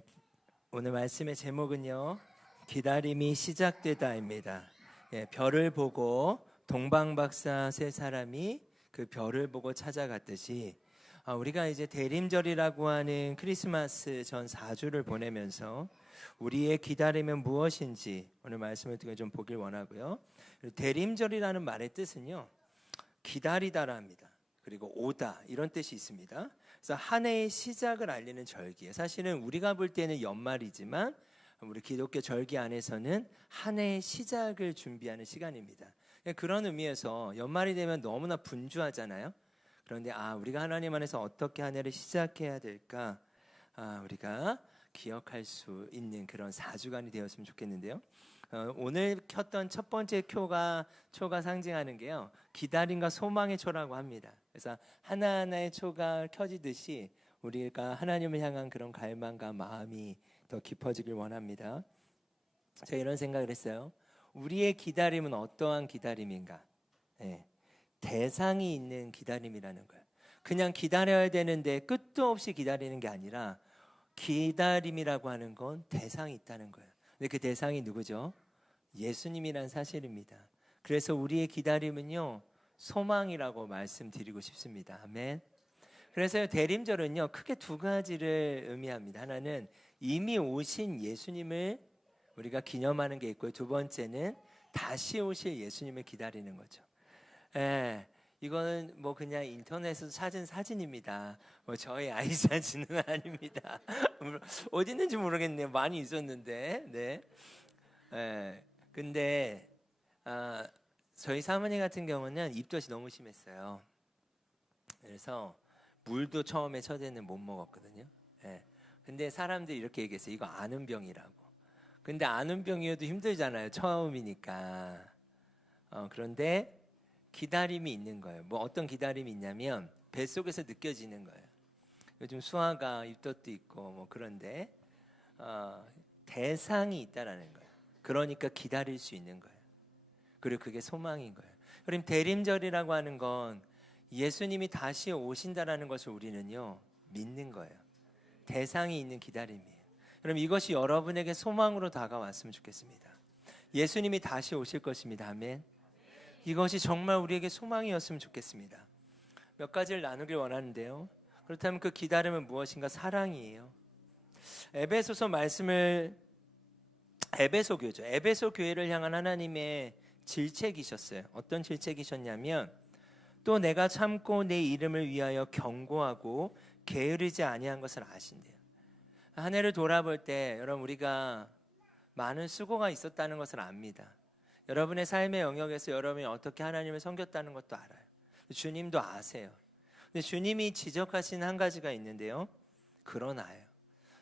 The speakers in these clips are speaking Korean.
네, 오늘 말씀의 제목은요, 기다림이 시작되다입니다. 별을 보고 동방박사 세 사람이 그 별을 보고 찾아갔듯이 우리가 이제 대림절이라고 하는 크리스마스 전 4주를 보내면서 우리의 기다림은 무엇인지 오늘 말씀을 통해 좀 보길 원하고요. 대림절이라는 말의 뜻은요, 기다리다랍니다. 그리고 오다 이런 뜻이 있습니다. 그래서 한 해의 시작을 알리는 절기예요. 사실은 우리가 볼 때는 연말이지만 우리 기독교 절기 안에서는 한 해의 시작을 준비하는 시간입니다. 그런 의미에서 연말이 되면 너무나 분주하잖아요. 그런데 우리가 하나님 안에서 어떻게 한 해를 시작해야 될까, 우리가 기억할 수 있는 그런 4주간이 되었으면 좋겠는데요. 오늘 켰던 첫 번째 초가 상징하는 게요, 기다림과 소망의 초라고 합니다. 그래서 하나하나의 초가 켜지듯이 우리가 하나님을 향한 그런 갈망과 마음이 더 깊어지길 원합니다. 제가 이런 생각을 했어요. 우리의 기다림은 어떠한 기다림인가? 대상이 있는 기다림이라는 거예요. 그냥 기다려야 되는데 끝도 없이 기다리는 게 아니라 기다림이라고 하는 건 대상이 있다는 거예요. 근데 그 대상이 누구죠? 예수님이란 사실입니다. 그래서 우리의 기다림은요, 소망이라고 말씀드리고 싶습니다. 아멘. 그래서 대림절은요, 크게 두 가지를 의미합니다. 하나는 이미 오신 예수님을 우리가 기념하는 게 있고요. 두 번째는 다시 오실 예수님을 기다리는 거죠. 이거는 뭐 그냥 인터넷에서 찾은 사진입니다. 저희 아이 사진은 아닙니다. 어디 있는지 모르겠네요. 많이 있었는데. 네. 근데 저희 사모님 같은 경우는 입덧이 너무 심했어요. 그래서 물도 처음에 첫해는 못 먹었거든요. 근데 사람들이 이렇게 얘기했어요. 이거 아는 병이라고. 근데 아는 병이어도 힘들잖아요. 처음이니까. 그런데 기다림이 있는 거예요. 뭐 어떤 기다림이 있냐면 뱃속에서 느껴지는 거예요. 요즘 수아가 입덧도 있고 뭐 그런데 대상이 있다라는 거예요. 그러니까 기다릴 수 있는 거예요. 그리고 그게 소망인 거예요. 그럼 대림절이라고 하는 건 예수님이 다시 오신다라는 것을 우리는요, 믿는 거예요. 대상이 있는 기다림이에요. 그럼 이것이 여러분에게 소망으로 다가왔으면 좋겠습니다. 예수님이 다시 오실 것입니다. 아멘. 이것이 정말 우리에게 소망이었으면 좋겠습니다. 몇 가지를 나누길 원하는데요. 그렇다면 그 기다림은 무엇인가? 사랑이에요. 에베소 교회죠. 에베소 교회를 향한 하나님의 질책이셨어요. 어떤 질책이셨냐면, 또 내가 참고 내 이름을 위하여 경고하고 게으르지 아니한 것을 아신대요. 한 해를 돌아볼 때 여러분, 우리가 많은 수고가 있었다는 것을 압니다. 여러분의 삶의 영역에서 여러분이 어떻게 하나님을 섬겼다는 것도 알아요. 주님도 아세요. 근데 주님이 지적하신 한 가지가 있는데요, 그러나요,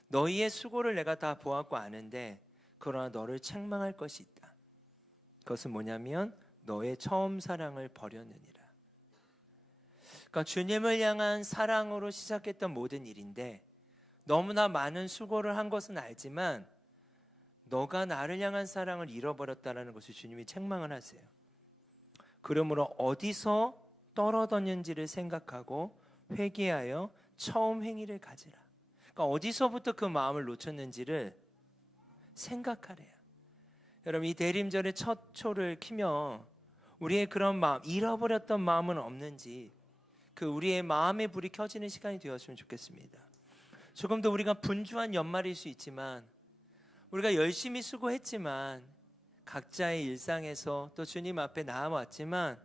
너희의 수고를 내가 다 보았고 아는데 그러나 너를 책망할 것이 있다. 그것은 뭐냐면 너의 처음 사랑을 버렸느니라. 그러니까 주님을 향한 사랑으로 시작했던 모든 일인데 너무나 많은 수고를 한 것은 알지만 너가 나를 향한 사랑을 잃어버렸다는 것을 주님이 책망을 하세요. 그러므로 어디서 떨어졌는지를 생각하고 회개하여 처음 행위를 가지라. 그러니까 어디서부터 그 마음을 놓쳤는지를 생각하래요. 여러분, 이 대림절의 첫 초를 키며 우리의 그런 마음, 잃어버렸던 마음은 없는지 그 우리의 마음의 불이 켜지는 시간이 되었으면 좋겠습니다. 조금 더 우리가 분주한 연말일 수 있지만, 우리가 열심히 수고했지만 각자의 일상에서 또 주님 앞에 나아왔지만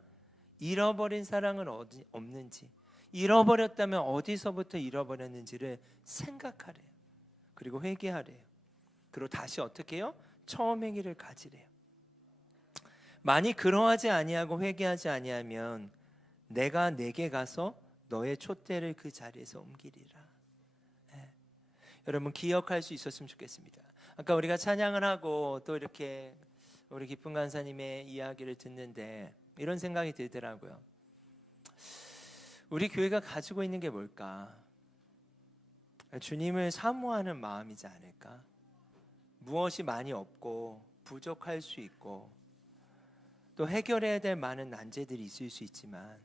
잃어버린 사랑은 없는지, 잃어버렸다면 어디서부터 잃어버렸는지를 생각하래요. 그리고 회개하래요. 그리고 다시 어떻게 해요? 처음 행위를 가지래요. 만일 그러하지 아니하고 회개하지 아니하면 내가 내게 가서 너의 촛대를 그 자리에서 옮기리라. 여러분, 기억할 수 있었으면 좋겠습니다. 아까 우리가 찬양을 하고 또 이렇게 우리 기쁜 간사님의 이야기를 듣는데 이런 생각이 들더라고요. 우리 교회가 가지고 있는 게 뭘까? 주님을 사모하는 마음이지 않을까? 무엇이 많이 없고 부족할 수 있고 또 해결해야 될 많은 난제들이 있을 수 있지만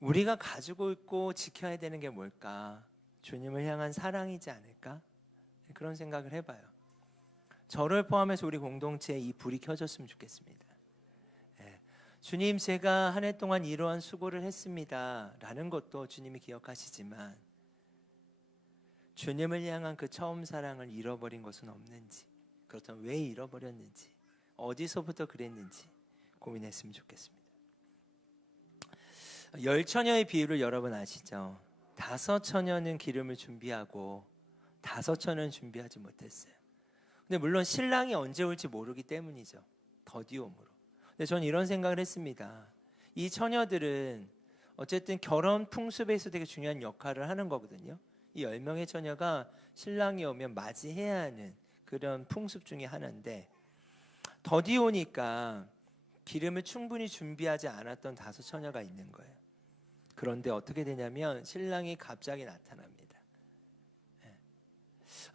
우리가 가지고 있고 지켜야 되는 게 뭘까? 주님을 향한 사랑이지 않을까? 그런 생각을 해봐요. 저를 포함해서 우리 공동체에 이 불이 켜졌으면 좋겠습니다. 주님, 제가 한 해 동안 이러한 수고를 했습니다 라는 것도 주님이 기억하시지만 주님을 향한 그 처음 사랑을 잃어버린 것은 없는지, 그렇다면 왜 잃어버렸는지, 어디서부터 그랬는지 고민했으면 좋겠습니다. 열 처녀의 비유를 여러분 아시죠? 5 처녀는 기름을 준비하고 5 처녀는 준비하지 못했어요. 근데 물론 신랑이 언제 올지 모르기 때문이죠. 더디옴으로. 근데 저는 이런 생각을 했습니다. 이 처녀들은 어쨌든 결혼 풍습에서 되게 중요한 역할을 하는 거거든요. 이 10명의 처녀가 신랑이 오면 맞이해야 하는 그런 풍습 중에 하나인데, 더디 오니까 기름을 충분히 준비하지 않았던 5 처녀가 있는 거예요. 그런데 어떻게 되냐면 신랑이 갑자기 나타납니다.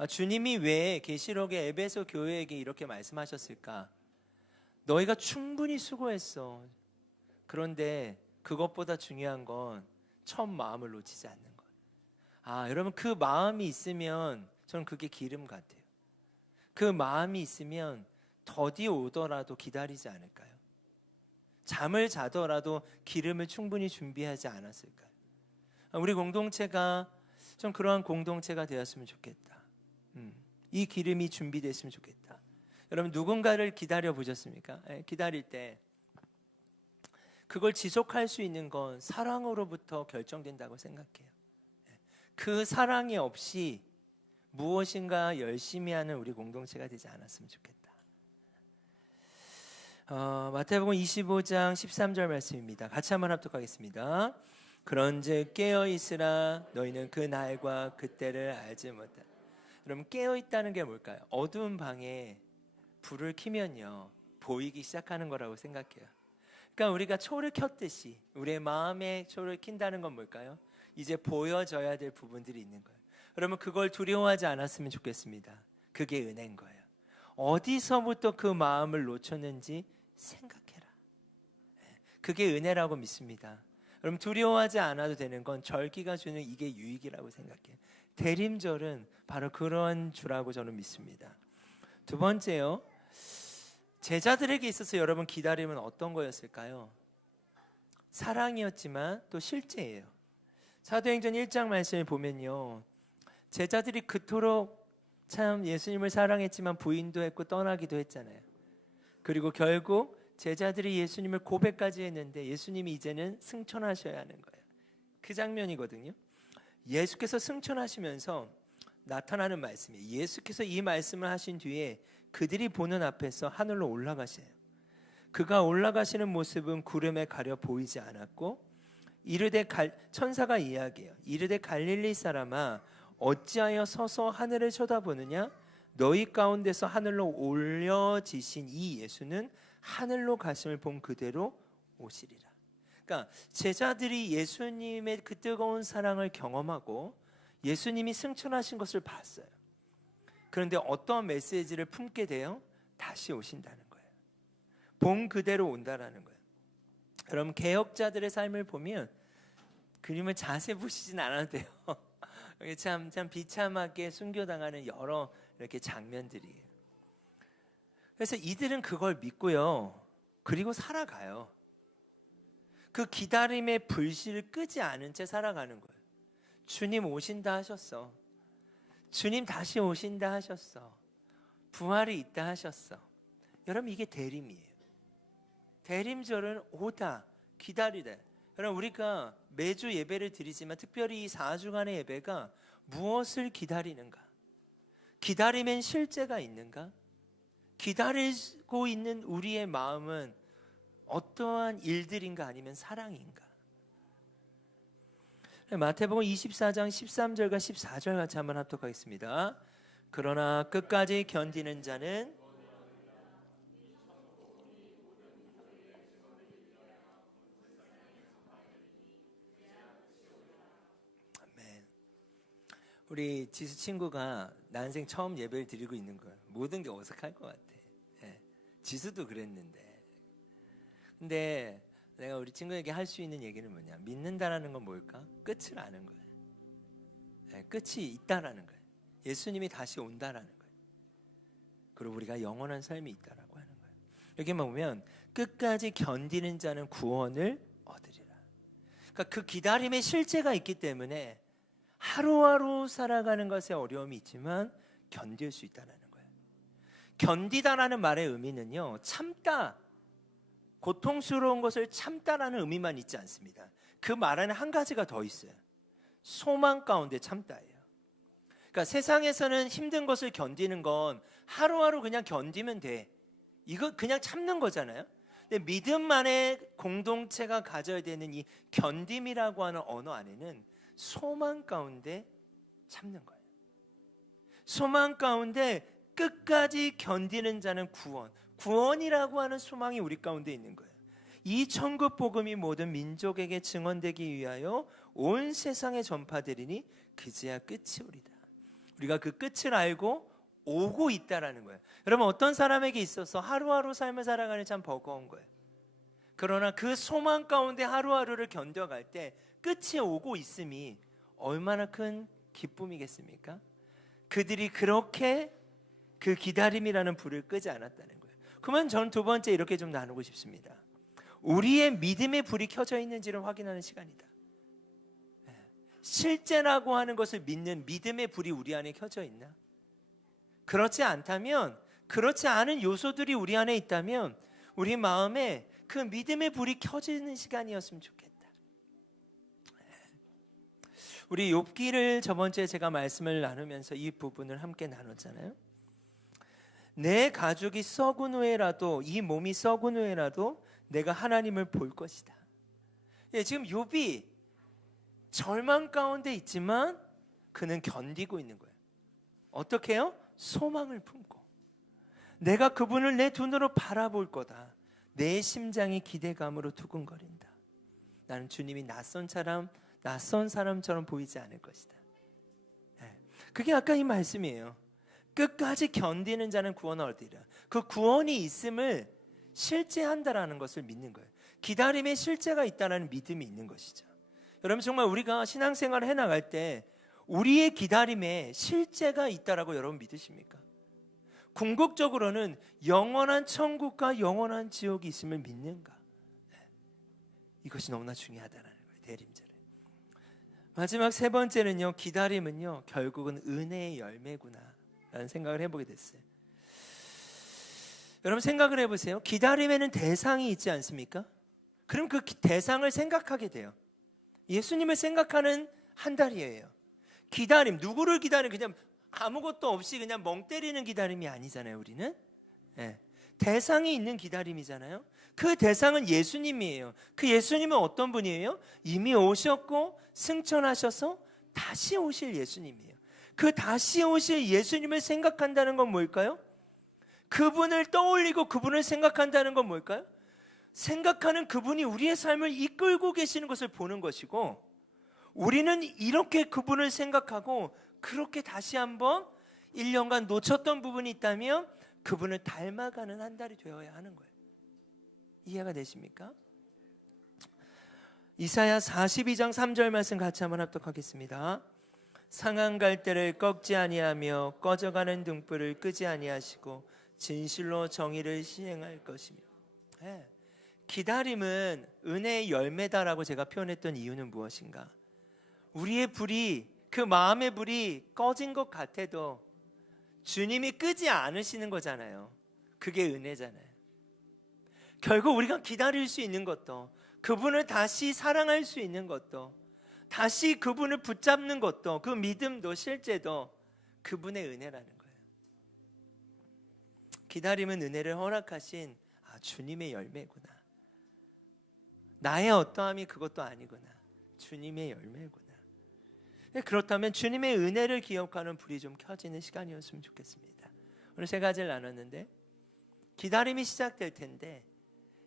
주님이 왜 계시록의 에베소 교회에게 이렇게 말씀하셨을까? 너희가 충분히 수고했어. 그런데 그것보다 중요한 건 첫 마음을 놓치지 않는 거예요. 여러분, 그 마음이 있으면 저는 그게 기름 같아요. 그 마음이 있으면 더디 오더라도 기다리지 않을까요? 잠을 자더라도 기름을 충분히 준비하지 않았을까요? 우리 공동체가 좀 그러한 공동체가 되었으면 좋겠다. 이 기름이 준비됐으면 좋겠다. 여러분, 누군가를 기다려 보셨습니까? 기다릴 때 그걸 지속할 수 있는 건 사랑으로부터 결정된다고 생각해요. 그 사랑이 없이 무엇인가 열심히 하는 우리 공동체가 되지 않았으면 좋겠다. 마태복음 25장 13절 말씀입니다. 같이 한번 합독하겠습니다. 그런즉 깨어 있으라, 너희는 그 날과 그때를 알지 못한다. 여러분, 깨어 있다는 게 뭘까요? 어두운 방에 불을 켜면요 보이기 시작하는 거라고 생각해요. 그러니까 우리가 초를 켰듯이 우리의 마음에 초를 킨다는 건 뭘까요? 이제 보여져야 될 부분들이 있는 거예요. 여러분, 그걸 두려워하지 않았으면 좋겠습니다. 그게 은혜인 거예요. 어디서부터 그 마음을 놓쳤는지 생각해라. 그게 은혜라고 믿습니다. 여러분, 두려워하지 않아도 되는 건 절기가 주는 이게 유익이라고 생각해요. 대림절은 바로 그런 주라고 저는 믿습니다. 두 번째요, 제자들에게 있어서 여러분 기다림은 어떤 거였을까요? 사랑이었지만 또 실제예요. 사도행전 1장 말씀을 보면요, 제자들이 그토록 참 예수님을 사랑했지만 부인도 했고 떠나기도 했잖아요. 그리고 결국 제자들이 예수님을 고백까지 했는데 예수님이 이제는 승천하셔야 하는 거예요. 그 장면이거든요. 예수께서 승천하시면서 나타나는 말씀이에요. 예수께서 이 말씀을 하신 뒤에 그들이 보는 앞에서 하늘로 올라가세요. 그가 올라가시는 모습은 구름에 가려 보이지 않았고, 천사가 이야기해요. 이르되 갈릴리 사람아, 어찌하여 서서 하늘을 쳐다보느냐? 너희 가운데서 하늘로 올려지신 이 예수는 하늘로 가심을 본 그대로 오시리라. 그러니까 제자들이 예수님의 그 뜨거운 사랑을 경험하고 예수님이 승천하신 것을 봤어요. 그런데 어떤 메시지를 품게 돼요? 다시 오신다는 거예요. 본 그대로 온다라는 거예요. 여러분, 개혁자들의 삶을 보면 그림을 자세히 보시진 않아도 돼요. 참 비참하게 순교당하는 여러 이렇게 장면들이에요. 그래서 이들은 그걸 믿고요, 그리고 살아가요. 그 기다림의 불씨를 끄지 않은 채 살아가는 거예요. 주님 오신다 하셨어. 주님 다시 오신다 하셨어. 부활이 있다 하셨어. 여러분, 이게 대림이에요. 대림절은 오다, 기다리다. 여러분, 우리가 매주 예배를 드리지만 특별히 이 4주간의 예배가 무엇을 기다리는가? 기다림엔 실제가 있는가? 기다리고 있는 우리의 마음은 어떠한 일들인가, 아니면 사랑인가? 마태복음 24장 13절과 14절 같이 한번 합독하겠습니다. 그러나 끝까지 견디는 자는 아멘. 우리 지수 친구가 난생 처음 예배를 드리고 있는 거예요. 모든 게 어색할 것 같아. 지수도 그랬는데. 근데 내가 우리 친구에게 할 수 있는 얘기는 뭐냐? 믿는다라는 건 뭘까? 끝을 아는 거예요. 끝이 있다라는 거예요. 예수님이 다시 온다라는 거예요. 그리고 우리가 영원한 삶이 있다라고 하는 거예요. 여기만 보면 끝까지 견디는 자는 구원을 얻으리라. 그러니까 그 기다림의 실제가 있기 때문에 하루하루 살아가는 것에 어려움이 있지만 견딜 수 있다는 거예요. 견디다라는 말의 의미는요, 참다, 고통스러운 것을 참다라는 의미만 있지 않습니다. 그 말 안에 한 가지가 더 있어요. 소망 가운데 참다예요. 그러니까 세상에서는 힘든 것을 견디는 건 하루하루 그냥 견디면 돼. 이거 그냥 참는 거잖아요. 근데 믿음만의 공동체가 가져야 되는 이 견딤이라고 하는 언어 안에는 소망 가운데 참는 거예요. 소망 가운데 끝까지 견디는 자는 구원이라고 하는 소망이 우리 가운데 있는 거예요. 이 천국 복음이 모든 민족에게 증언되기 위하여 온 세상에 전파되리니 그제야 끝이 오리다. 우리가 그 끝을 알고 오고 있다라는 거예요. 여러분, 어떤 사람에게 있어서 하루하루 삶을 살아가는 참 버거운 거예요. 그러나 그 소망 가운데 하루하루를 견뎌갈 때 끝이 오고 있음이 얼마나 큰 기쁨이겠습니까? 그들이 그렇게 그 기다림이라는 불을 끄지 않았다는 거예요. 그러면 저는 두 번째 이렇게 좀 나누고 싶습니다. 우리의 믿음의 불이 켜져 있는지를 확인하는 시간이다. 실제라고 하는 것을 믿는 믿음의 불이 우리 안에 켜져 있나? 그렇지 않다면, 그렇지 않은 요소들이 우리 안에 있다면 우리 마음에 그 믿음의 불이 켜지는 시간이었으면 좋겠다. 우리 욥기를 저번 주에 제가 말씀을 나누면서 이 부분을 함께 나눴잖아요. 내 가죽이 썩은 후에라도, 이 몸이 썩은 후에라도 내가 하나님을 볼 것이다. 지금 욥이 절망 가운데 있지만 그는 견디고 있는 거예요. 어떻게 해요? 소망을 품고 내가 그분을 내 눈으로 바라볼 거다. 내 심장이 기대감으로 두근거린다. 나는 주님이 낯선 사람처럼 보이지 않을 것이다. 그게 아까 이 말씀이에요. 끝까지 견디는 자는 구원을 얻으리라. 그 구원이 있음을 실제한다라는 것을 믿는 거예요. 기다림의 실제가 있다는 믿음이 있는 것이죠. 여러분, 정말 우리가 신앙생활을 해나갈 때 우리의 기다림에 실제가 있다라고 여러분 믿으십니까? 궁극적으로는 영원한 천국과 영원한 지옥이 있음을 믿는가? 이것이 너무나 중요하다는 거예요. 대림절에. 마지막 세 번째는요, 기다림은요 결국은 은혜의 열매구나 라는 생각을 해보게 됐어요. 여러분, 생각을 해보세요. 기다림에는 대상이 있지 않습니까? 그럼 그 대상을 생각하게 돼요. 예수님을 생각하는 한 달이에요. 기다림, 누구를 기다리는, 그냥 아무것도 없이 그냥 멍 때리는 기다림이 아니잖아요. 우리는 대상이 있는 기다림이잖아요. 그 대상은 예수님이에요. 그 예수님은 어떤 분이에요? 이미 오셨고 승천하셔서 다시 오실 예수님이에요. 그 다시 오실 예수님을 생각한다는 건 뭘까요? 그분을 떠올리고 그분을 생각한다는 건 뭘까요? 생각하는 그분이 우리의 삶을 이끌고 계시는 것을 보는 것이고, 우리는 이렇게 그분을 생각하고 그렇게 다시 한번 1년간 놓쳤던 부분이 있다면 그분을 닮아가는 한 달이 되어야 하는 거예요. 이해가 되십니까? 이사야 42장 3절 말씀 같이 한번 합독하겠습니다. 상한 갈대를 꺾지 아니하며 꺼져가는 등불을 끄지 아니하시고 진실로 정의를 시행할 것이며. 기다림은 은혜의 열매다라고 제가 표현했던 이유는 무엇인가? 우리의 불이, 그 마음의 불이 꺼진 것 같아도 주님이 끄지 않으시는 거잖아요. 그게 은혜잖아요. 결국 우리가 기다릴 수 있는 것도, 그분을 다시 사랑할 수 있는 것도, 다시 그분을 붙잡는 것도, 그 믿음도 실제도 그분의 은혜라는 거예요. 기다림은 은혜를 허락하신 주님의 열매구나. 나의 어떠함이 그것도 아니구나. 주님의 열매구나. 그렇다면 주님의 은혜를 기억하는 불이 좀 켜지는 시간이었으면 좋겠습니다. 오늘 세 가지를 나눴는데, 기다림이 시작될 텐데,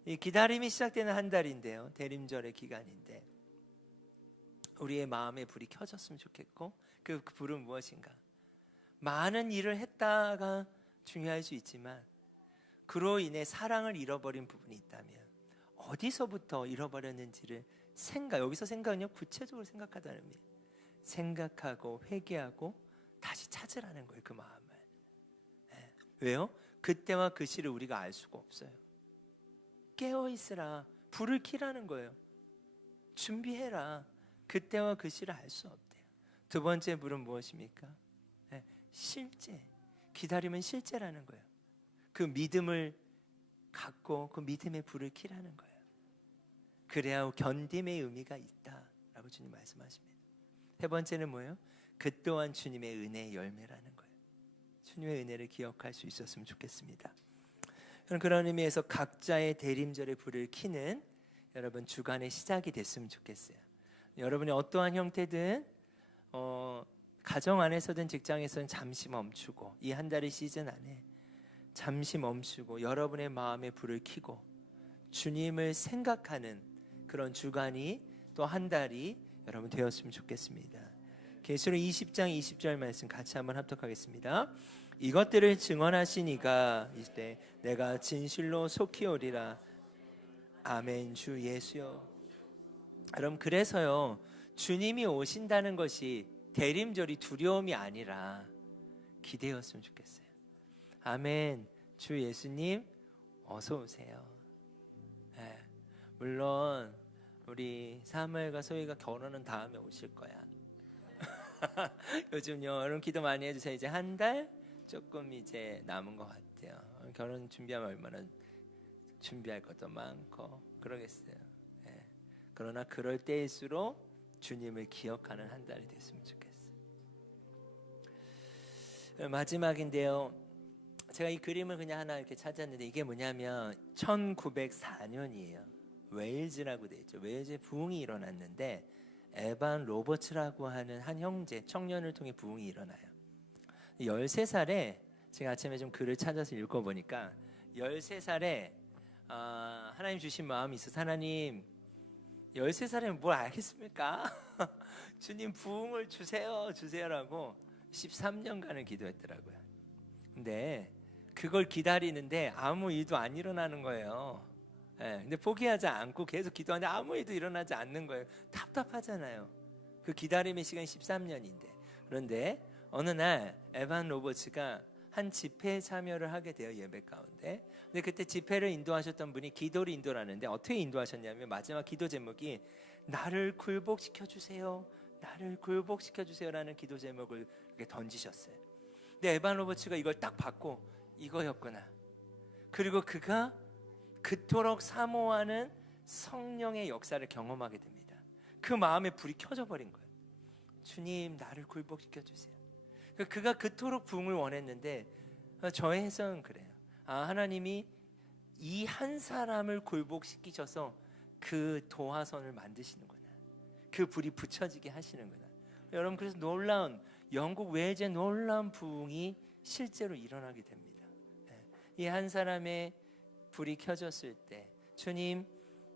이 기다림이 시작되는 한 달인데요, 대림절의 기간인데 우리의 마음의 불이 켜졌으면 좋겠고, 그 불은 무엇인가? 많은 일을 했다가 중요할 수 있지만 그로 인해 사랑을 잃어버린 부분이 있다면 어디서부터 잃어버렸는지를 여기서 생각은요 구체적으로 생각하다는 의미예요. 생각하고 회개하고 다시 찾으라는 거예요. 그 마음을. 왜요? 그때와 그 시를 우리가 알 수가 없어요. 깨어 있으라. 불을 켜라는 거예요. 준비해라. 그때와 그 시를 알 수 없대요. 두 번째 불은 무엇입니까? 실제. 기다림은 실제라는 거예요. 그 믿음을 갖고 그 믿음의 불을 켜라는 거예요. 그래야 견딤의 의미가 있다라고 주님 말씀하십니다. 세 번째는 뭐예요? 그 또한 주님의 은혜의 열매라는 거예요. 주님의 은혜를 기억할 수 있었으면 좋겠습니다. 그런 의미에서 각자의 대림절의 불을 켜는 여러분 주간의 시작이 됐으면 좋겠어요. 여러분이 어떠한 형태든 가정 안에서든 직장에서든 잠시 멈추고 이 한 달의 시즌 안에 잠시 멈추고 여러분의 마음에 불을 켜고 주님을 생각하는 그런 주간이 또 한 달이 여러분 되었으면 좋겠습니다. 계시록 20장 20절 말씀 같이 한번 합독하겠습니다. 이것들을 증언하시니가 이때 내가 진실로 속히 오리라. 아멘. 주 예수여. 그럼 그래서요, 주님이 오신다는 것이 대림절이 두려움이 아니라 기대였으면 좋겠어요. 아멘. 주 예수님 어서 오세요. 물론 우리 사무엘과 소희가 결혼은 다음에 오실 거야. 요즘요, 여러분 기도 많이 해주세요. 이제 한 달 조금 이제 남은 것 같아요. 결혼 준비하면 얼마나 준비할 것도 많고 그러겠어요. 그러나 그럴 때일수록 주님을 기억하는 한 달이 됐으면 좋겠어요. 마지막인데요. 제가 이 그림을 그냥 하나 이렇게 찾았는데 이게 뭐냐면 1904년이에요. 웨일즈라고 돼 있죠. 웨일즈에 부흥이 일어났는데 에반 로버츠라고 하는 한 형제 청년을 통해 부흥이 일어나요. 13살에 제가 아침에 좀 글을 찾아서 읽어보니까 13살에 하나님 주신 마음이 있어서 하나님 13살에는 뭘 알겠습니까? 주님 부흥을 주세요라고 13년간을 기도했더라고요. 근데 그걸 기다리는데 아무 일도 안 일어나는 거예요. 근데 포기하지 않고 계속 기도하는데 아무 일도 일어나지 않는 거예요. 답답하잖아요. 그 기다림의 시간이 13년인데. 그런데 어느 날 에반 로버츠가 한 집회에 참여를 하게 돼요. 예배 가운데. 근데 그때 집회를 인도하셨던 분이 기도를 인도를 하는데 어떻게 인도하셨냐면 마지막 기도 제목이 나를 굴복시켜 주세요. 나를 굴복시켜 주세요라는 기도 제목을 이렇게 던지셨어요. 근데 에반 로버츠가 이걸 딱 받고 이거였구나. 그리고 그가 그토록 사모하는 성령의 역사를 경험하게 됩니다. 그 마음에 불이 켜져 버린 거예요. 주님 나를 굴복시켜 주세요. 그가 그토록 부흥을 원했는데 저의 해석은 그래요. 하나님이 이 한 사람을 굴복시키셔서 그 도화선을 만드시는구나. 그 불이 붙여지게 하시는구나. 여러분 그래서 놀라운 영국 웨일즈의 놀라운 부흥이 실제로 일어나게 됩니다. 이 한 사람의 불이 켜졌을 때 주님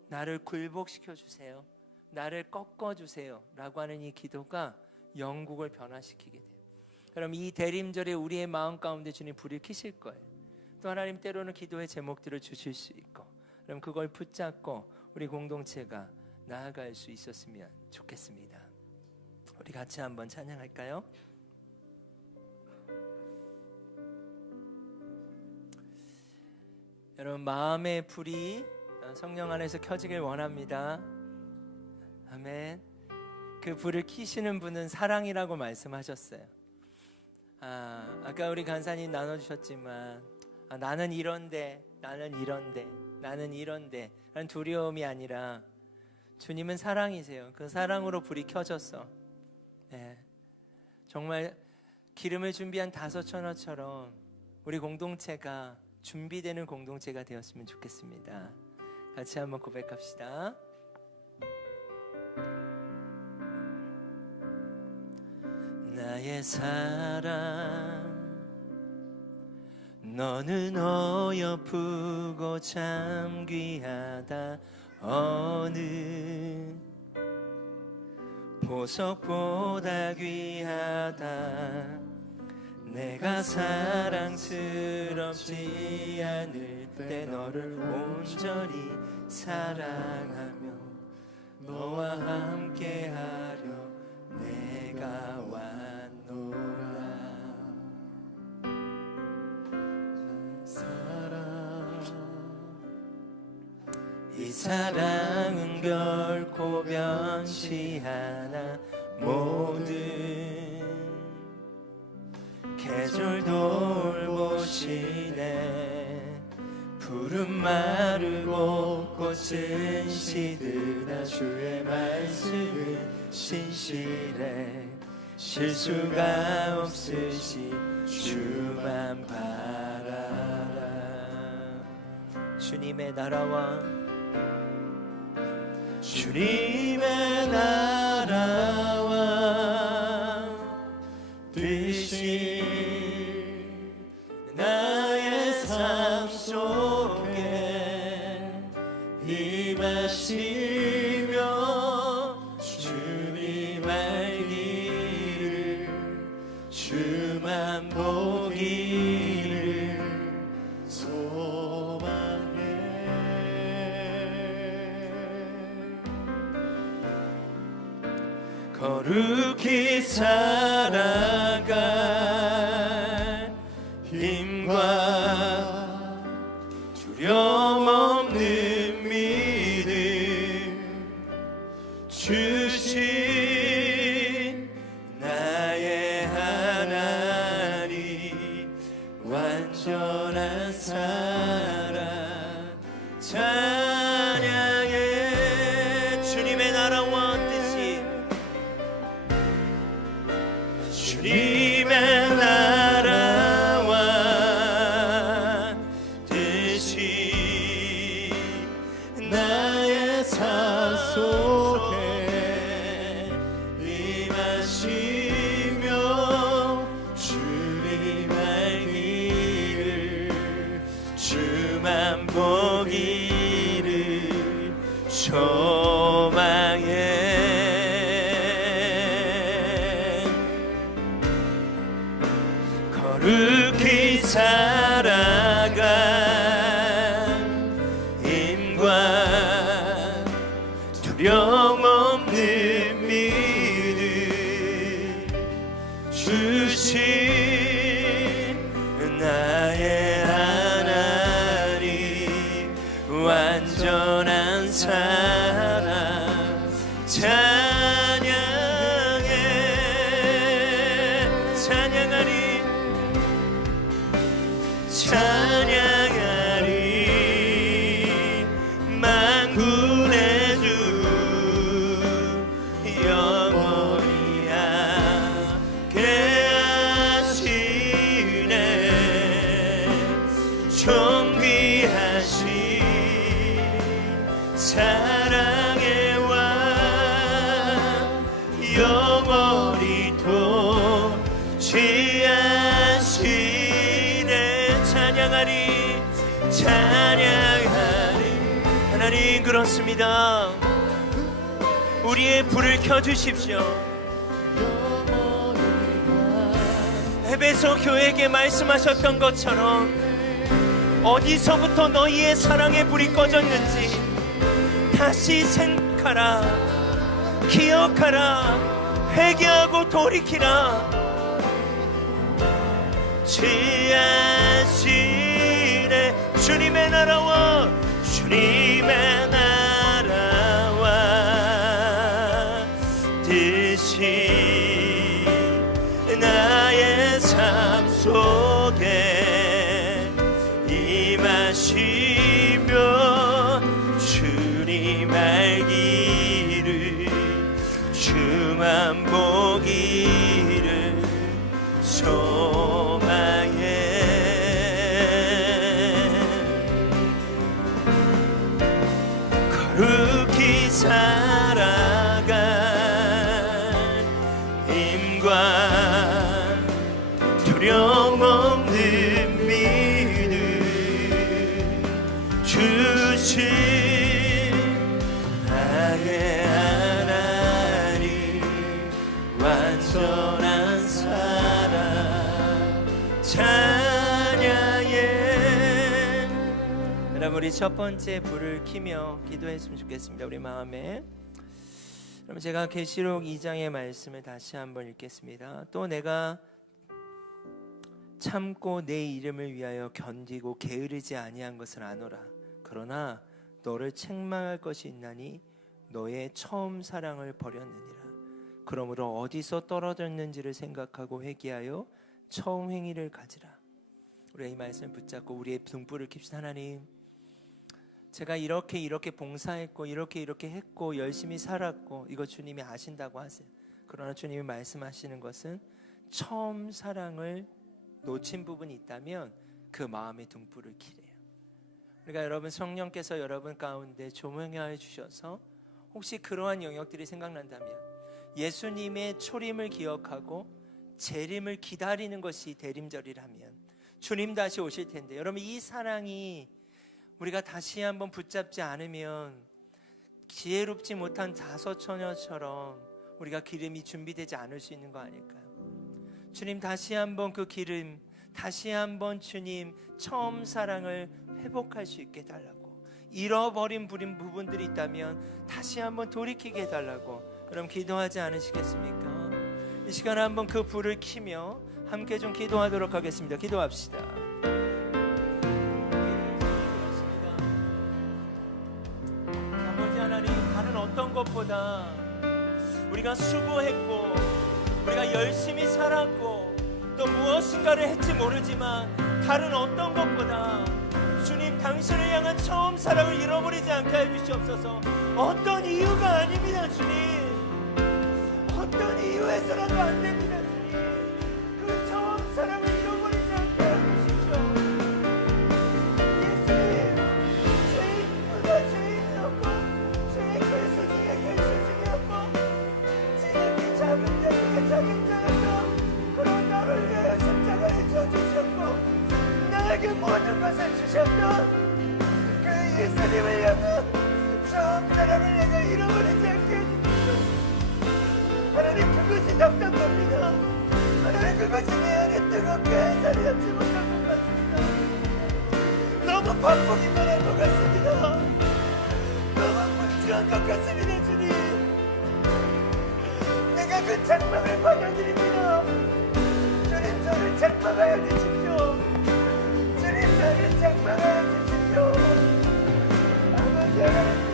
나를 굴복시켜 주세요. 나를 꺾어 주세요 라고 하는 이 기도가 영국을 변화시키게 돼요. 그럼 이 대림절에 우리의 마음 가운데 주님 불을 켜실 거예요. 또 하나님 때로는 기도의 제목들을 주실 수 있고 그럼 그걸 붙잡고 우리 공동체가 나아갈 수 있었으면 좋겠습니다. 우리 같이 한번 찬양할까요? 여러분 마음의 불이 성령 안에서 켜지길 원합니다. 아멘. 그 불을 켜시는 분은 사랑이라고 말씀하셨어요. 아까 우리 간사님 나눠주셨지만 나는 이런데 라는 두려움이 아니라 주님은 사랑이세요. 그 사랑으로 불이 켜졌어. 정말 기름을 준비한 5,000호처럼 우리 공동체가 준비되는 공동체가 되었으면 좋겠습니다. 같이 한번 고백합시다. 나의 사랑 너는 어여쁘고 참 귀하다. 어느 보석보다 귀하다. 내가 사랑스럽지 않을 때 너를 온전히 사랑하며 너와 함께하려 내가 왔노라. 이 사랑은 결코 변치 않아. 모든 계절 돌보시네. 푸른 마르고 꽃은 시드나 주의 말씀은 신실해. 실수가 없으시 주만 바라라. 주님의 나라와 주님의 나라와 뜻이 나의 삶 속에 임하시며 주님 알기를 주만 보기를 소망해. 거룩히 살아갈 힘과 두려움 없는 믿음 주신 나의 하나님. 완전한 사랑 찬양해. 주님의 나라와 뜻이 주님의 나라와 뜻이 나의 삶 속에 임하시며 주님 알기를 주만 보기를 소망해. 거룩히 살아간 힘과 두려움 없는 믿음 주신 나의 하나님. 완전한 사랑 찬양해. 찬양하리 찬양하리. 만군의 주 영원히 함께하시네. 존귀하신 사랑의 왕 영원히 통치하시네. 찬양하리 찬양하리. 하나님 그렇습니다. 우리의 불을 켜주십시오. 에베소 교회에게 말씀하셨던 것처럼 어디서부터 너희의 사랑의 불이 꺼졌는지 다시 생각하라. 기억하라. 회개하고 돌이키라. 지하시네. 주님의 나라와 주님의 나라와 뜻이 나의 삶 속에 임하시며 주님 알기를 주만 보기를 소망해. 거룩히 살아갈 힘과 두려움 없는 믿음 주신 나의 하나님. 완전한 사랑 찬양해. 여러분 우리 첫 번째 불을 켜며 기도했으면 좋겠습니다. 우리 마음에 그럼 제가 계시록 2장의 말씀을 다시 한번 읽겠습니다. 또 내가 참고 내 이름을 위하여 견디고 게으르지 아니한 것을 아노라. 그러나 너를 책망할 것이 있나니 너의 처음 사랑을 버렸느니라. 그러므로 어디서 떨어졌는지를 생각하고 회개하여 처음 행위를 가지라. 우리 이 말씀을 붙잡고 우리의 등불을 킵시다. 하나님, 제가 이렇게 봉사했고 이렇게 했고 열심히 살았고 이거 주님이 아신다고 하세요. 그러나 주님이 말씀하시는 것은 처음 사랑을 놓친 부분이 있다면 그 마음의 등불을 켜래요. 그러니까 여러분, 성령께서 여러분 가운데 조명하여 주셔서 혹시 그러한 영역들이 생각난다면 예수님의 초림을 기억하고 재림을 기다리는 것이 대림절이라면 주님 다시 오실 텐데, 여러분 이 사랑이 우리가 다시 한번 붙잡지 않으면 지혜롭지 못한 다섯 처녀처럼 우리가 기름이 준비되지 않을 수 있는 거 아닐까요? 주님 다시 한번 그 기름, 다시 한번 주님 처음 사랑을 회복할 수 있게 해달라고, 잃어버린 부분들이 있다면 다시 한번 돌이키게 해달라고 그럼 기도하지 않으시겠습니까? 이 시간에 한번 그 불을 켜며 함께 좀 기도하도록 하겠습니다. 기도합시다. 아버지 하나님, 다른 어떤 것보다 우리가 수고했고 우리가 열심히 살았고 또 무엇인가를 했지 모르지만 다른 어떤 것보다 주님 당신을 향한 처음 사랑을 잃어버리지 않게 해주시옵소서. 어떤 이유가 아닙니다. 주님, 어떤 이유에서라도 안 됩니다. 주님, 그 처음 사랑을 잃어버리지 않게 해주십시오. 예수님, 죄인보다 죄인이었고 죄의 결수 중에 결수 중이었고 지극히 작은 자 중에 작은 자였고 그런 나를 위하여 십자가에 져주셨고 나에게 모든 것을 주셨던 그 예수님을 향한 처음 사랑을 내가 잃어버리지 않게 해주십시오. 하나님, 그것이 답답합니다. 하나님, 그것이 내 안에 뜨겁게 자리잡지 못한 것 같습니다. 너무 바쁘기만 한 것 같습니다. 너무 분주한 것 같습니다. 주님, 내가 그 책망을 받아들입니다. 주님, 저를 책망하여 주십시오. 주님, 저를 책망하여 주십시오. 아버지 하나님,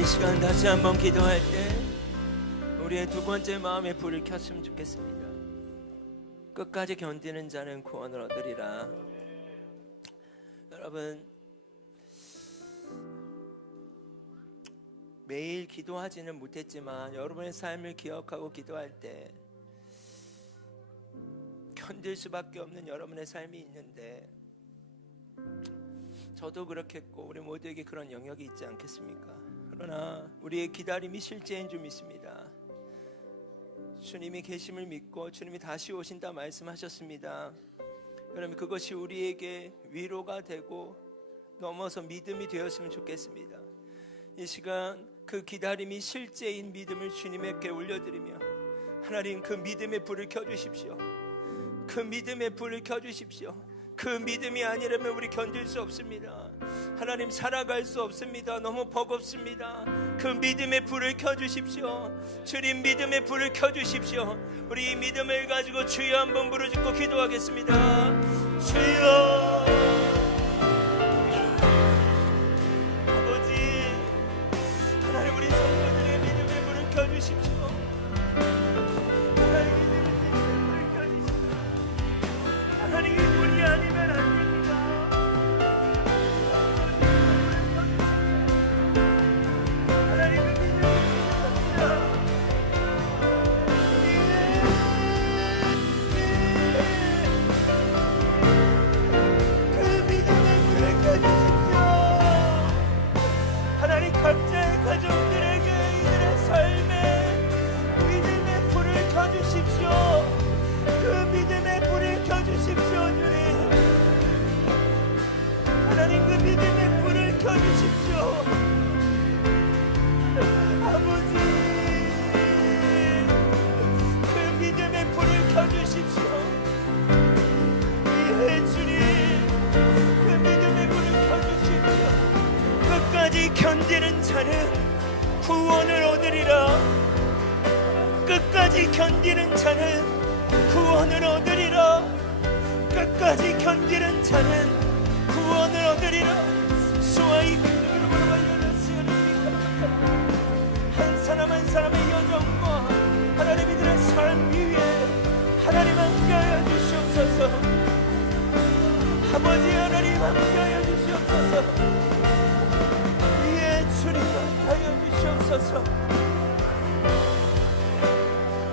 이 시간 다시 한번 기도할 때 우리의 두 번째 마음의 불을 켰으면 좋겠습니다. 끝까지 견디는 자는 구원을 얻으리라. 여러분, 매일 기도하지는 못했지만 여러분의 삶을 기억하고 기도할 때 견딜 수밖에 없는 여러분의 삶이 있는데, 저도 그렇겠고 우리 모두에게 그런 영역이 있지 않겠습니까? 그러나 우리의 기다림이 실제인 줄 믿습니다. 주님이 계심을 믿고 주님이 다시 오신다 말씀하셨습니다. 그러면 그것이 우리에게 위로가 되고 넘어서 믿음이 되었으면 좋겠습니다. 이 시간 그 기다림이 실제인 믿음을 주님에게 올려드리며, 하나님 그 믿음의 불을 켜주십시오. 그 믿음의 불을 켜주십시오. 그 믿음이 아니라면 우리 견딜 수 없습니다. 하나님 살아갈 수 없습니다. 너무 버겁습니다. 그 믿음의 불을 켜주십시오. 주님 믿음의 불을 켜주십시오. 우리 이 믿음을 가지고 주여 한번 부르짖고 기도하겠습니다. 주여, 아버지, 하나님 우리 성도들의 믿음의 불을 켜주십시오. 하나님 믿음의 불을 켜주십시오. 하나님 이 불이 아니면 안 됩니다. 하나님 그 믿음을 켜주십시오. 각자의 가족들에게 이들의 삶에 믿음의 불을 켜주십시오. 그 믿음의 불을 켜주십시오. 주님, 하나님 그 믿음의 불을 켜주십시오. 아버지, 그 믿음의 불을 켜주십시오. 예, 주님, 그 믿음의 불을 켜주십시오. 끝까지 견디는 자는 구원을 얻으리라. 끝까지 견디는 자는 구원을 얻으리라. 끝까지 견디는 자는 구원을 얻으리라. 수아의 큰 이름으로 알려졌으니 한 사람 한 사람의 여정과 하나님 이들의 삶 위에 하나님 함께하여 주시옵소서. 아버지 하나님 함께하여 주시옵소서. 주님 함께하여 주시옵소서.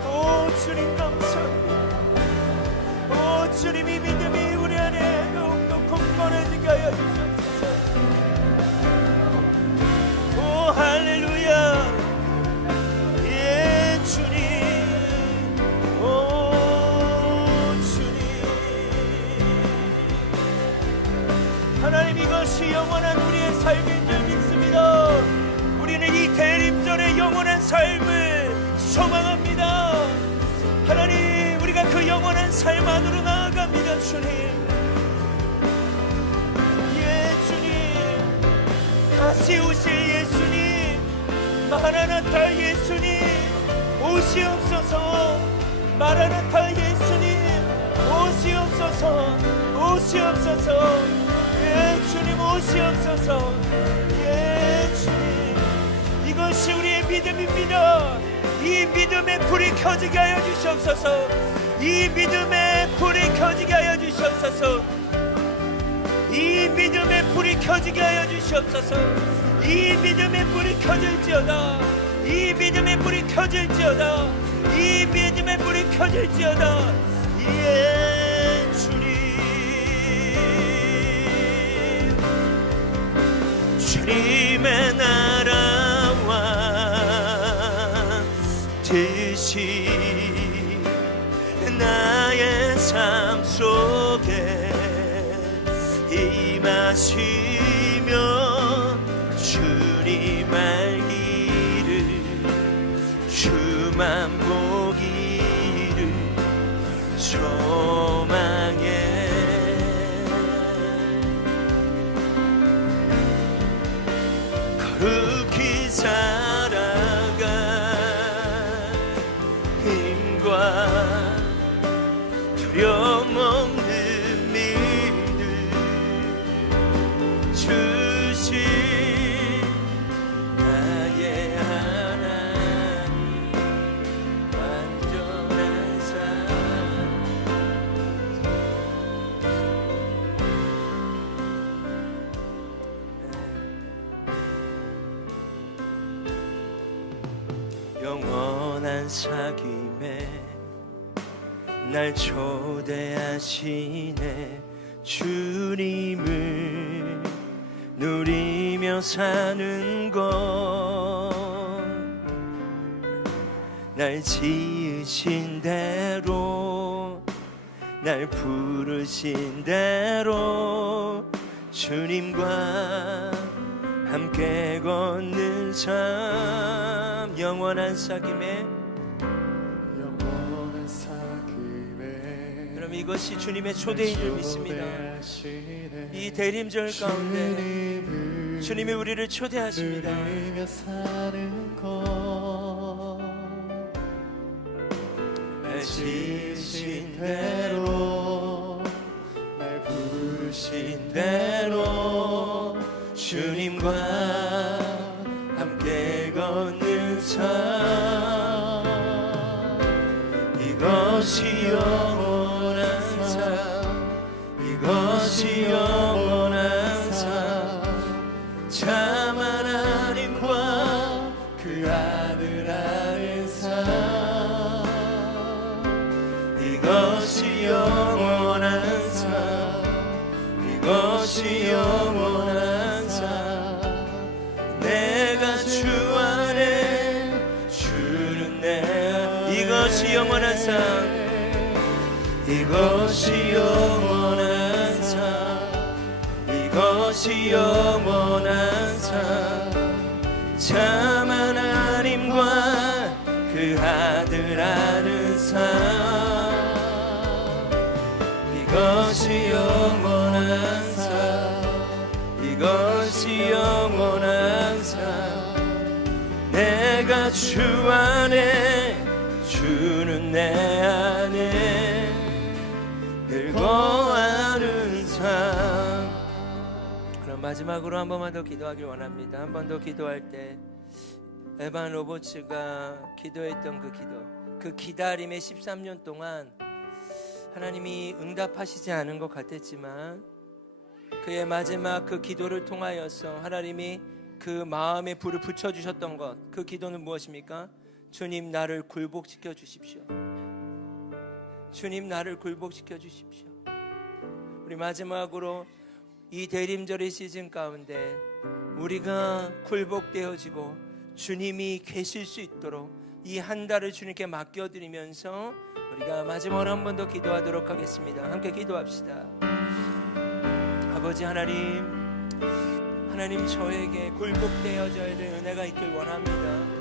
오 주님 감사합니다. 오 주님이 믿음이 우리 안에 더욱더 굳건해지게 하여 주시옵소서. 오 할렐루야. 예 주님. 오 주님. 하나님 이것이 영원한 우리의 삶인 줄 믿습니다. 우리는 이 대림전의 영원한 삶을 소망합니다. 하나님 우리가 그 영원한 삶 안으로 나아갑니다. 주님, 예 주님, 다시 오실 예수님, 마라나타 예수님 오시옵소서. 마라나타 예수님 오시옵소서. 오시옵소서. 예 주님 오시옵소서. 예 주님, 이것이 우리의 믿음입니다. 이 믿음의 불이 켜지게 하여 주시옵소서. 이 믿음의 불이 켜지게 하여 주시옵소서. 이 믿음의 불이 켜지게 하여 주시옵소서. 이 믿음의 불이 켜질지어다. 이 믿음의 불이 켜질지어다. 이 믿음의 불이 켜질지어다. 예 주님, 주님의 나라와 뜻이 나의 삶 속에 임하시며 주님 알기를 주만 보기를 소망해. 거룩히 살아가 힘과 두려움 없는 믿음 주신 나의 영원한 사귐에 날 초대하시네. 주님을 누리며 사는 것, 날 지으신 대로, 날 부르신 대로 주님과 함께 걷는 삶. 영원한 사귐에, 그럼 이것이 주님의 초대인 줄 믿습니다. 이 대림절 가운데 주님이 우리를 초대하십니다. 날 지으신 대로, 날 부르신 대로 주님과 함께 걷는 삶. 이것이 영원한 삶, 이것이 영원한 삶. 참 하나님과 그 아들 아는 삶. 이것이 영원한 삶, 이것이 영원한 삶. 내가 주 안에, 주는 내 안에. 이것이 영원한 삶, 이것이 영원한 삶, 이것이 영원한 삶. 참 하나님과 그 아들 아는 삶. 이것이 영원한 삶, 이것이 영원한 삶. 내가 주 안에, 주는 내 안에 늘 거하는 삶. 그럼 마지막으로 한 번만 더 기도하길 원합니다. 한 번 더 기도할 때 에반 로버츠가 기도했던 그 기도, 그 기다림의 13년 동안 하나님이 응답하시지 않은 것 같았지만 그의 마지막 그 기도를 통하여서 하나님이 그 마음에 불을 붙여주셨던 것, 그 기도는 무엇입니까? 주님 나를 굴복시켜 주십시오. 주님 나를 굴복시켜 주십시오. 우리 마지막으로 이 대림절의 시즌 가운데 우리가 굴복되어지고 주님이 계실 수 있도록 이 한 달을 주님께 맡겨드리면서 우리가 마지막으로 한 번 더 기도하도록 하겠습니다. 함께 기도합시다. 아버지 하나님, 하나님 저에게 굴복되어져야 될 은혜가 있길 원합니다.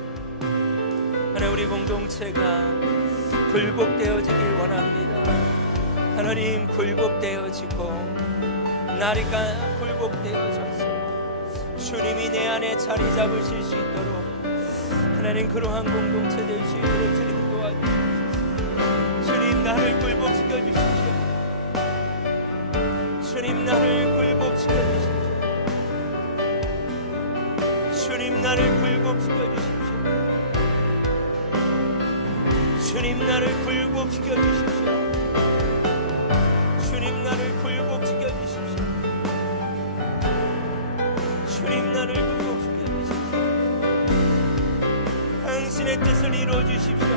하나님 우리 공동체가 굴복되어지길 원합니다. 하나님 굴복되어지고 나리가 굴복되어져서 주님이 내 안에 자리 잡으실 수 있도록 하나님 그러한 공동체 될 수 있도록 주님 도와주십시오. 주님 나를 굴복시켜 주십시오. 주님 나를 굴복시켜 주십시오. 주님 나를 굴복시켜 주십시오. 주님 나를 굴복시켜 주십시오. 주님 나를 굴복시켜 주십시오. 주님 나를 굴복시켜 주십시오. 당신의 뜻을 이루어 주십시오.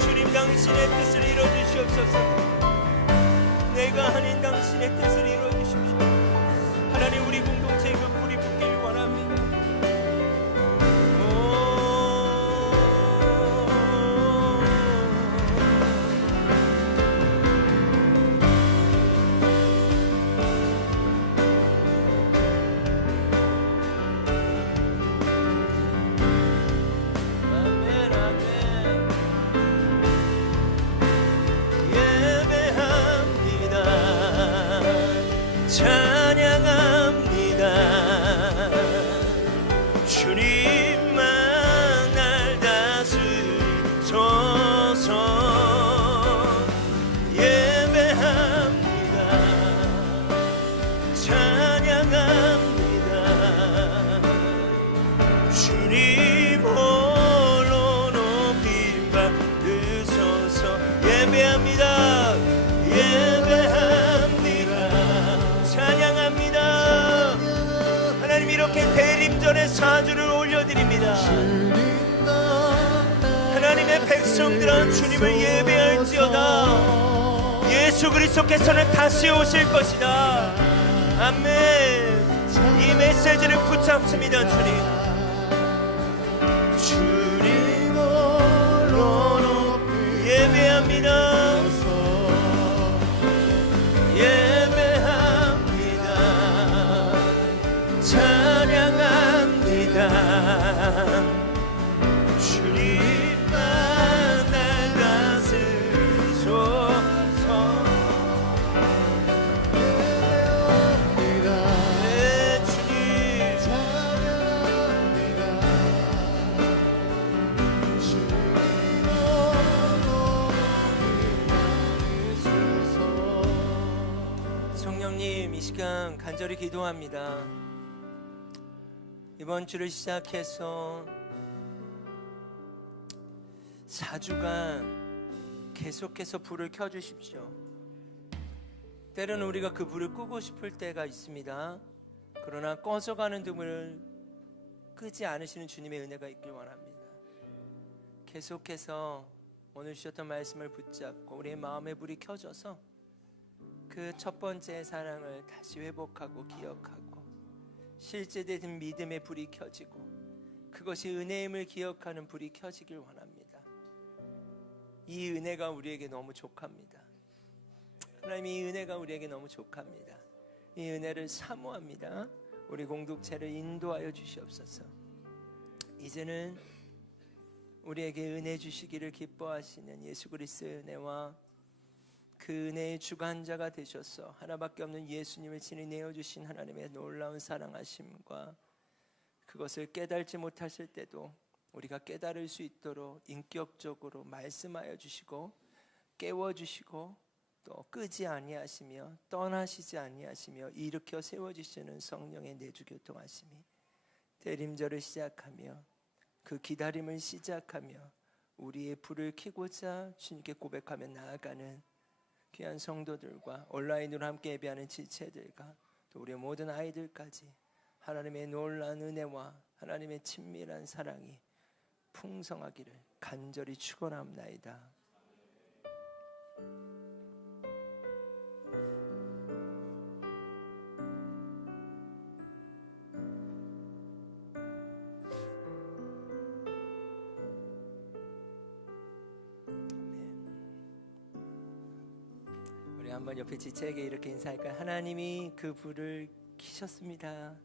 주님 당신의 뜻을 이루어 주시옵소서. 내가 아닌 당신의 뜻을 이루어 주십시오. 하나님 우리 공동체에 그 불이 붙기를 원합니다. 찬양합니다. 주님만 날 다스리소서. 예배합니다. 찬양합니다. 주님 홀로 높임 받으소서. 예배합니다. 하나님 이렇게 대림절의 사주를 올려드립니다. 하나님의 백성들은 주님을 예배할지어다. 예수 그리스도께서는 다시 오실 것이다. 아멘. 이 메시지를 붙잡습니다. 주님 홀로 예배합니다. 예배합니다. 찬양합니다. 주님만 날 다스리소서. 네, 주님 찬양합니다. 성령님, 이 시간 간절히 기도합니다. 이번 주를 시작해서 4주간 계속해서 불을 켜주십시오. 때로는 우리가 그 불을 끄고 싶을 때가 있습니다. 그러나 꺼져가는 등을 끄지 않으시는 주님의 은혜가 있길 원합니다. 계속해서 오늘 주셨던 말씀을 붙잡고 우리의 마음의 불이 켜져서 그 첫 번째 사랑을 다시 회복하고 기억하고 실제 된 믿음의 불이 켜지고 그것이 은혜임을 기억하는 불이 켜지길 원합니다. 이 은혜가 우리에게 너무 족합니다. 하나님, 이 은혜가 우리에게 너무 족합니다. 이 은혜를 사모합니다. 우리 공동체를 인도하여 주시옵소서. 이제는 우리에게 은혜 주시기를 기뻐하시는 예수 그리스도의 은혜와 그 은혜의 주관자가 되셔서 하나밖에 없는 예수님을 친히 내어주신 하나님의 놀라운 사랑하심과 그것을 깨달지 못하실 때도 우리가 깨달을 수 있도록 인격적으로 말씀하여 주시고 깨워주시고 또 끄지 아니하시며 떠나시지 아니하시며 일으켜 세워주시는 성령의 내주교통하심이 대림절을 시작하며 그 기다림을 시작하며 우리의 불을 켜고자 주님께 고백하며 나아가는 귀한 성도들과 온라인으로 함께 예배하는 지체들과 또 우리의 모든 아이들까지 하나님의 놀라운 은혜와 하나님의 친밀한 사랑이 풍성하기를 간절히 축원합나이다. 한번 옆에 지체에게 이렇게 인사할까요? 하나님이 그 불을 켜셨습니다.